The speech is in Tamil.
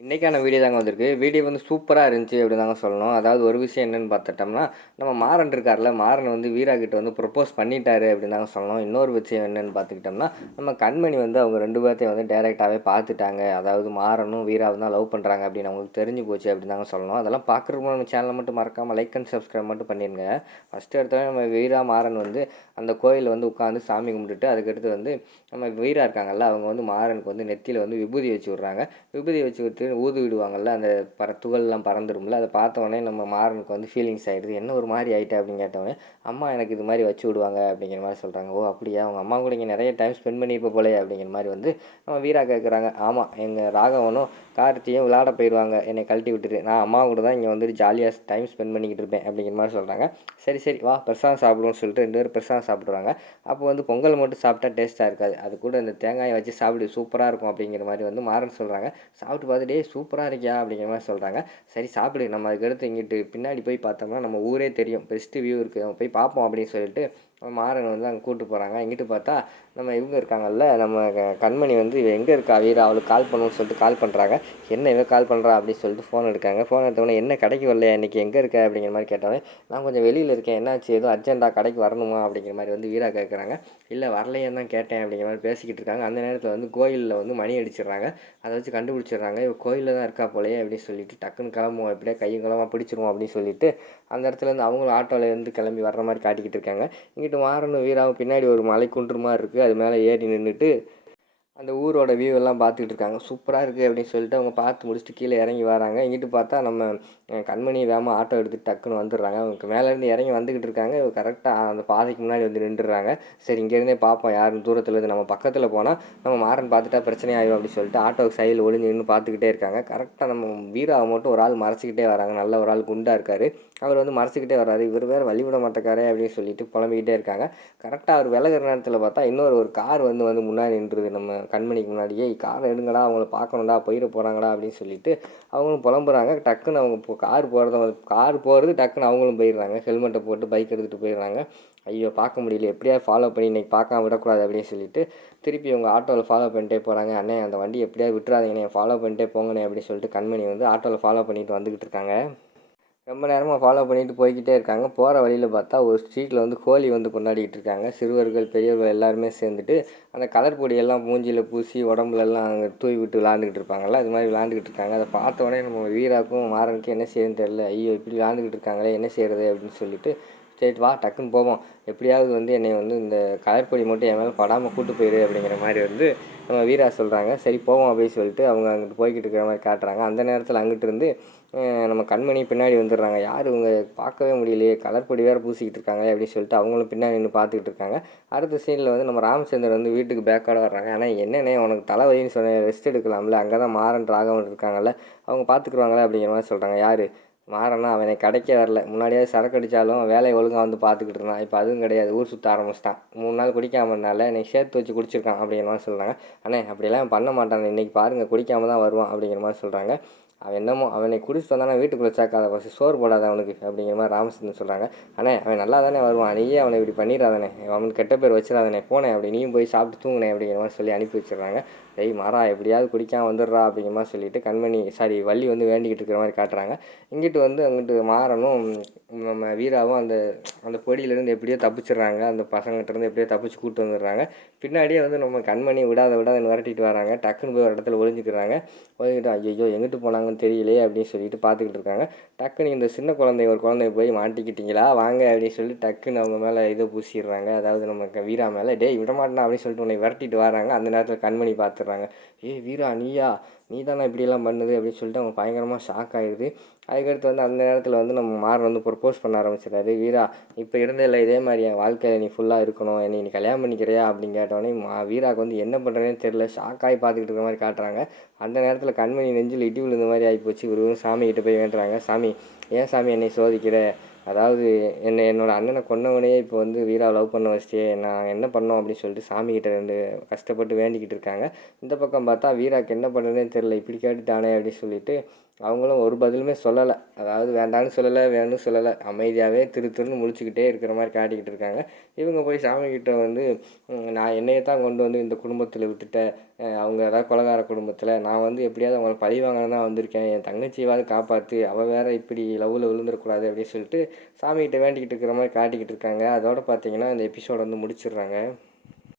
இன்றைக்கான வீடியோ தாங்க வந்திருக்கு. வீடியோ வந்து சூப்பராக இருந்துச்சு அப்படின்னு தாங்க சொல்லணும். அதாவது ஒரு விஷயம் என்னென்னு பார்த்துட்டோம்னா நம்ம மாறன் இருக்கார்ல மாறன் வந்து வீரா கிட்ட வந்து ப்ரொப்போஸ் பண்ணிட்டாரு அப்படின்னு தாங்க சொல்லணும். இன்னொரு விஷயம் என்னென்னு பார்த்துக்கிட்டோம்னா நம்ம கண்மணி வந்து அவங்க ரெண்டு பேர்த்தையும் வந்து டேரெக்டாகவே பார்த்துட்டாங்க. அதாவது மாறனும் வீராவும் தான் லவ் பண்ணுறாங்க அப்படின்னு அவங்களுக்கு தெரிஞ்சு போச்சு அப்படின்னு தாங்க சொல்லணும். அதெல்லாம் பார்க்குறதுக்கு நம்ம சேனலை மட்டும் மறக்காமல் லைக் அண்ட் சப்ஸ்கிரைப் மட்டும் பண்ணிடுங்க ஃபஸ்ட்டு எடுத்தவொடனே நம்ம வீரா மாறன் வந்து அந்த கோயிலில் வந்து உட்காந்து சாமி கும்பிட்டுட்டு அதுக்கடுத்து வந்து நம்ம வீரா இருக்காங்கல்ல அவங்க வந்து மாறனுக்கு வந்து நெத்தியில் வந்து விபூதி வச்சு விட்றாங்க. விபூதி வச்சு விட்டு ஊது விடுவாங்கல்ல அந்த பற துகள்லாம் பறந்துடும்ல அதை பார்த்தோன்னே நம்ம மாறனுக்கு வந்து ஃபீலிங்ஸ் ஆகிடுது என்ன ஒரு மாதிரி ஆகிட்டே அப்படின்னு கேட்டவொடனே அம்மா எனக்கு இது மாதிரி வச்சு விடுவாங்க அப்படிங்கிற மாதிரி சொல்கிறாங்க ஓ அப்படியா? அவங்க அம்மா கூட இங்கே நிறைய டைம் ஸ்பெண்ட் பண்ணியிருப்ப போலே அப்படிங்கிற மாதிரி வந்து நம்ம வீரா கேட்குறாங்க ஆமாம் எங்கள் ராகவனும் கார்த்தியும் விளாட போயிடுவாங்க என்னை கழட்டி விட்டுட்டு நான் அம்மா கூட தான் இங்கே வந்துட்டு ஜாலியாக டைம் ஸ்பெண்ட் பண்ணிக்கிட்டு இருப்பேன் அப்படிங்கிற மாதிரி சொல்கிறாங்க சரி சரி வா பிரசாதம் சாப்பிடுவோம்னு சொல்லிட்டு ரெண்டு பேரும் பிரசாதம் சாப்பிடுவாங்க அப்போ வந்து பொங்கல் மட்டும் சாப்பிட்டா டேஸ்ட்டாக இருக்காது. அது கூட இந்த தேங்காயை வச்சு சாப்பிடு சூப்பராக இருக்கும் அப்படிங்கிற மாதிரி வந்து மாறன் சொல்கிறாங்க சாப்பிட்டு பார்த்துட்டு "டேய் சூப்பராக இருக்கியா? அப்படிங்கிற மாதிரி சொல்கிறாங்க சரி சாப்பிடு. நம்ம அதுக்கடுத்து இங்கிட்டு பின்னாடி போய் பார்த்தோம்னா நம்ம ஊரே தெரியும். பெஸ்ட்டு வியூ இருக்குது நம்ம போய் பார்ப்போம் அப்படின்னு சொல்லிட்டு மாறன் வந்து அங்கே கூப்பிட்டு போகிறாங்க இங்கிட்டு பார்த்தா நம்ம இவங்க இருக்காங்கல்ல நம்ம க- கண்மணி வந்து இவ எங்கே இருக்கா வீரா அவளுக்கு கால் பண்ணணும்னு சொல்லிட்டு கால் பண்ணுறாங்க என்ன இவன் கால் பண்ணுறா அப்படின்னு சொல்லிட்டு ஃபோன் எடுக்காங்க. ஃபோன் எடுத்தவொடனே என்ன கடைக்கு வரலையா? இன்றைக்கி எங்கே இருக்க? அப்படிங்கிற மாதிரி கேட்டவொடனே நான் கொஞ்சம் வெளியில் இருக்கேன். என்னாச்சு? ஏதோ அர்ஜென்ட்டாக கடைக்கு வரணுமா? அப்படிங்கிற மாதிரி வந்து வீரா கேட்குறாங்க இல்லை வரலையேன்னு தான் கேட்டேன். அப்படிங்கிற மாதிரி பேசிக்கிட்டு இருக்காங்க. அந்த நேரத்தில் வந்து கோயிலில் வந்து மணி அடிச்சிடுறாங்க. அதை வச்சு கண்டுபிடிச்சிடுறாங்க. இவ கோயிலில் தான் இருக்கா போலையே? அப்படின்னு சொல்லிட்டு டக்குன்னு கிளம்புவோம். எப்படியே கையும் கிளம்ப பிடிச்சிருவோம் அப்படின்னு சொல்லிட்டு அந்த இடத்துல இருந்து அவங்களும் ஆட்டோவிலேருந்து கிளம்பி வர்ற மாதிரி காட்டிக்கிட்டு இருக்காங்க. இங்கிட்டு மாறனும் வீராவும் பின்னாடி ஒரு மலை குன்று மாதிரி இருக்குது அது மேலே ஏறி நின்றுட்டு அந்த ஊரோட வியூ எல்லாம் பார்த்துக்கிட்டு இருக்காங்க. சூப்பராக இருக்குது அப்படின்னு சொல்லிட்டு அவங்க பார்த்து முடிச்சுட்டு கீழே இறங்கி வராங்க. இங்கிட்டு பார்த்தா நம்ம கண்மணி வேகமாக ஆட்டோ எடுத்துட்டு டக்குன்னு வந்துடுறாங்க. அவங்க மேலேருந்து இறங்கி வந்துக்கிட்டு இருக்காங்க. கரெக்டாக அந்த பாதைக்கு முன்னாடி வந்து நின்றுடுறாங்க. சரி இங்கேருந்தே பார்ப்போம் யாரும் தூரத்தில் இருந்து நம்ம பக்கத்தில் போனால் நம்ம மாறன் பார்த்துட்டா பிரச்சனை ஆயிடும் அப்படின்னு சொல்லிட்டு ஆட்டோக்கு சைடில் ஒளிஞ்சு நின்று பார்த்துக்கிட்டே இருக்காங்க. கரெக்டாக நம்ம வீராவை மட்டும் ஒரு ஆள் மறைச்சிக்கிட்டே வராங்க. நல்ல ஒரு ஆள் குண்டாக இருக்கார். அவர் வந்து மறைச்சிக்கிட்டே வர்றாரு. இவர் வேறு வழிவிட மாட்டேக்காரே அப்படின்னு சொல்லிட்டு புலம்பிக்கிட்டே இருக்காங்க. கரெக்டாக அவர் விலகிற நேரத்தில் பார்த்தா இன்னொரு ஒரு கார் வந்து வந்து முன்னாடி நின்றுது. நம்ம கண்மணிக்கு முன்னாடியே கார் எடுங்கடா அவங்கள பார்க்கணும்டா போயிட போகிறாங்கடா அப்படின்னு சொல்லிட்டு அவங்களும் புலம்புறாங்க. டக்குன்னு அவங்க இப்போ கார் போகிறத கார் போகிறது டக்குன்னு அவங்களும் போயிடுறாங்க. ஹெல்மெட்டை போட்டு பைக் எடுத்துகிட்டு போயிடுறாங்க. ஐயோ பார்க்க முடியல. எப்படியாவது ஃபாலோ பண்ணி இன்றைக்கி பார்க்காம விடக்கூடாது அப்படின்னு சொல்லிட்டு திருப்பி அவங்க ஆட்டோவில் ஃபாலோ பண்ணிட்டே போகிறாங்க அண்ணே அந்த வண்டி எப்படியாவது விட்டுறாதீங்கண்ணே ஃபாலோ பண்ணிட்டே போங்கண்ணே அப்படின்னு சொல்லிட்டு கண்மணி வந்து ஆட்டோவில் ஃபாலோ பண்ணிட்டு வந்துக்கிட்டு இருக்காங்க. ரொம்ப நேரமாக ஃபாலோ பண்ணிட்டு போய்கிட்டே இருக்காங்க. போகிற வழியில் பார்த்தா ஒரு ஸ்ட்ரீட்டில் வந்து ஹோலி வந்து கொண்டாடிக்கிட்டு இருக்காங்க. சிறுவர்கள் பெரியவர்கள் எல்லாருமே சேர்ந்துட்டு அந்த கலர் பொடியெல்லாம் மூஞ்சியில் பூசி உடம்புலெல்லாம் அங்கே தூவி விட்டு விளாண்டுக்கிட்டு இருப்பாங்கல்ல அது மாதிரி விளாண்டுக்கிட்டு இருக்காங்க. அதை பார்த்த உடனே நம்ம வீராக்கும் மாறனுக்கும் என்ன செய்யணும்னு தெரியல. ஐயோ இப்படி விளாண்டுக்கிட்டு இருக்காங்களே என்ன செய்கிறது அப்படின்னு சொல்லிட்டு சரி வா டக்குன்னு போவோம். எப்படியாவது வந்து என்னை வந்து இந்த கலர்பொடி மட்டும் என் மேலே படாமல் கூட்டு போயிரு அப்படிங்கிற மாதிரி வந்து நம்ம வீரா சொல்கிறாங்க சரி போவோம் அப்படின்னு சொல்லிட்டு அவங்க அங்கிட்டு போய்கிட்டு இருக்கிற மாதிரி காட்டுறாங்க. அந்த நேரத்தில் அங்கிட்டு இருந்து நம்ம கண்மணி பின்னாடி வந்துடுறாங்க. யார் இவங்க? பார்க்கவே முடியலையே. கலர் பொடி வேறு பூசிக்கிட்டு இருக்காங்க அப்படின்னு சொல்லிட்டு அவங்களும் பின்னாடி நின்று பார்த்துக்கிட்டு இருக்காங்க. அடுத்த சீனில் வந்து நம்ம ராமச்சந்திரன் வந்து வீட்டுக்கு பேக்காட வர்றாங்க. ஆனால் என்னென்ன உனக்கு தலைவலின்னு சொன்னேன் ரெஸ்ட் எடுக்கலாம்ல. அங்கே தான் மாறன் ராகவன் இருக்காங்கல்ல. அவங்க பார்த்துக்குருவாங்களே அப்படிங்கிற மாதிரி சொல்கிறாங்க யார்? மாறனா அவனை கடைக்க வரல. முன்னாடியாவது சரக்கு அடித்தாலும் வேலையை ஒழுங்காக வந்து பார்த்துக்கிட்டு இருந்தான். இப்போ அதுவும் கிடையாது. ஊர் சுற்ற ஆரம்பிச்சிட்டான். மூணு நாள் குடிக்காமனால இருந்தால சேர்த்து வச்சு குடிச்சிருக்கான் அப்படிங்கிற மாதிரி சொல்கிறாங்க அண்ணே அப்படிலாம் பண்ண மாட்டான். இன்றைக்கி பாருங்கள் குடிக்காம தான் வருவான் அப்படிங்கிற மாதிரி சொல்கிறாங்க அவன் என்னமோ அவனை குடிச்சுட்டு வந்தானே வீட்டுக்குள்ளே சேர்க்காத ஃபஸ்ட்டு சோறு போடாத அவனுக்கு அப்படிங்கிற மாதிரி ராமச்சந்திரன் சொல்கிறாங்க ஆனால் அவன் நல்லா தானே வருவான். நீயே அவனை இப்படி பண்ணிடாதானே அவனுக்கு கெட்ட பேர் வச்சிடாதானே. போனேன் அப்படி நீயும் போய் சாப்பிட்டு தூங்குனே அப்படிங்கிற மாதிரி சொல்லி அனுப்பி வச்சிடுறாங்க. டெய் மாறா எப்படியாவது குடிக்காம வந்துடுறா அப்படிங்கிற மாதிரி சொல்லிட்டு கண்மணி சாரி வள்ளி வந்து வேண்டிக்கிட்டு இருக்கிற மாதிரி காட்டுறாங்க. இங்கிட்டு வந்து அங்கிட்டு மாறனும் நம்ம வீராவும் அந்த அந்த பொடியிலேருந்து எப்படியோ தப்பிச்சிடுறாங்க. அந்த பசங்கிட்ட இருந்து எப்படியோ தப்பிச்சு கூட்டு வந்துடுறாங்க. பின்னாடியே வந்து நம்ம கண்மணி விடாத விடாத விரட்டிட்டு வராங்க. டக்குன்னு போய் ஒரு இடத்துல ஒழிஞ்சிக்கிறாங்க ஒழிஞ்சிக்கிட்டு ஐயோ எங்கிட்டு போனாங்க? போனாங்கன்னு தெரியலையே அப்படின்னு சொல்லிட்டு பார்த்துக்கிட்டு இருக்காங்க. டக்குன்னு இந்த சின்ன குழந்தை ஒரு குழந்தைய போய் மாட்டிக்கிட்டீங்களா? வாங்க அப்படின்னு சொல்லி டக்குன்னு அவங்க மேலே இதை பூசிடுறாங்க. அதாவது நம்ம வீரா மேலே டேய் விடமாட்டேன் அப்படின்னு சொல்லிட்டு உன்னை விரட்டிட்டு வராங்க அந்த நேரத்தில் கண்மணி பார்த்துடுறாங்க ஏய் வீரா நீயா? நீ தானே இப்படியெல்லாம் பண்ணுது அப்படின்னு சொல்லிட்டு அவங்க பயங்கரமாக ஷாக் ஆகிடுது அதுக்கடுத்து வந்து அந்த நேரத்தில் வந்து நம்ம மாறன் வந்து ப்ரொப்போஸ் பண்ண ஆரம்பிச்சிடாரு வீரா இப்போ இருந்ததில்ல இதே மாதிரி என் வாழ்க்கையில் நீ ஃபுல்லாக இருக்கணும். என்னை நீ கல்யாணம் பண்ணிக்கிறியா? அப்படின்னு கேட்டோடனே மா வீராக்கு வந்து என்ன பண்ணுறேன்னு தெரியல. ஷாக்காகி பார்த்துக்கிட்டு இருக்கிற மாதிரி காட்டுறாங்க. அந்த நேரத்தில் கண்மணி நெஞ்சில் இடி விழுந்த மாதிரி ஆகிப்போச்சு இவரு சாமி கிட்டே போய் வேண்டுறாங்க. சாமி ஏன் சாமி என்னை சோதிக்கிற? அதாவது என்னை என்னோடய அண்ணனை கொன்னவனையே இப்போ வந்து வீரா லவ் பண்ண வச்சிட்டியே நான் என்ன பண்ணோம் அப்படின்னு சொல்லிட்டு சாமிக்கிட்ட ரெண்டு கஷ்டப்பட்டு வேண்டிக்கிட்டு இருக்காங்க. இந்த பக்கம் பார்த்தா வீராக்கு என்ன பண்ணுறதுன்னு தெரில இப்படி கேட்டுட்டானே அப்படின்னு சொல்லிட்டு அவங்களும் ஒரு பதிலுமே சொல்லலை. அதாவது வேண்டான்னு சொல்லலை வேணும்னு சொல்லலை. அமைதியாகவே திரு திருன்னு முழிச்சுக்கிட்டே இருக்கிற மாதிரி காட்டிக்கிட்டு இருக்காங்க. இவங்க போய் சாமிக்கிட்ட வந்து நான் என்னையை தான் கொண்டு வந்து இந்த குடும்பத்தில் விட்டுட்டேன் அவங்க ஏதாவது கொலகார குடும்பத்தில் நான் வந்து எப்படியாவது அவங்கள பழி வாங்கணும் தான் வந்திருக்கேன். என் தங்கச்சியாவது காப்பாற்று அவள் வேற இப்படி லவ்வில் விழுந்துடக்கூடாது அப்படின்னு சொல்லிட்டு சாமிகிட்ட வேண்டிக்கிட்டு இருக்கிற மாதிரி காட்டிக்கிட்டு இருக்காங்க. அதோட பார்த்தீங்கன்னா இந்த எபிசோட் வந்து முடிச்சிடுறாங்க.